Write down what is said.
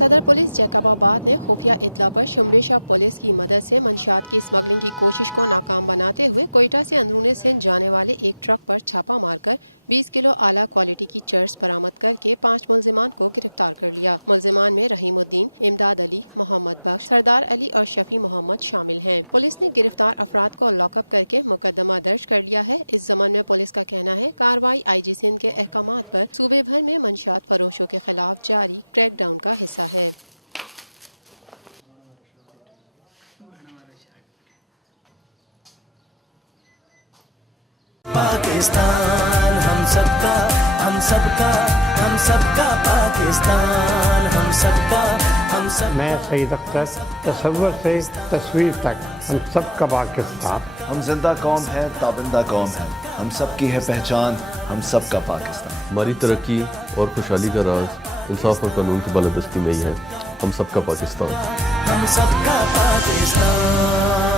सदर पुलिस जैकबाबाद ने खुफिया इतला पर शुम्बिशा पुलिस की मदद से मंशियात की स्मगलिंग की कोशिश को नाकाम बनाते हुए कोयटा से अंदरूनी सिंध जाने वाले एक ट्रक पर छापा मारकर 20 किलो आला क्वालिटी की चर्स बरामद करके 5 मुलजिमान को गिरफ्तार कर लिया। मुलजिमान में रहीमुद्दीन, इमदाद अली, मोहम्मद बख्श, सरदार अली और शफी मोहम्मद शामिल हैं। पुलिस ने गिरफ्तार अफराद को लॉकअप करके मुकदमा दर्ज कर लिया है। इस जमान में पुलिस का कहना है कार्रवाई IG सिंध के अहकामात पर सूबे भर में मंशियात फरोशों के खिलाफ जारी क्रैकडाउन का हिस्सा है। पाकिस्तान हम सबका पाकिस्तान हम सब। मैं सईद अख्तर, तसव्वुर से तस्वीर तक हम सबका पाकिस्तान। हम जिंदा कौम है, ताबिंदा कौम है, हम सब की है पहचान, हम सबका पाकिस्तान। हमारी तरक्की और खुशहाली का राज इंसाफ और कानून की बालादस्ती में ही है। हम सबका पाकिस्तान, हम सबका पाकिस्तान।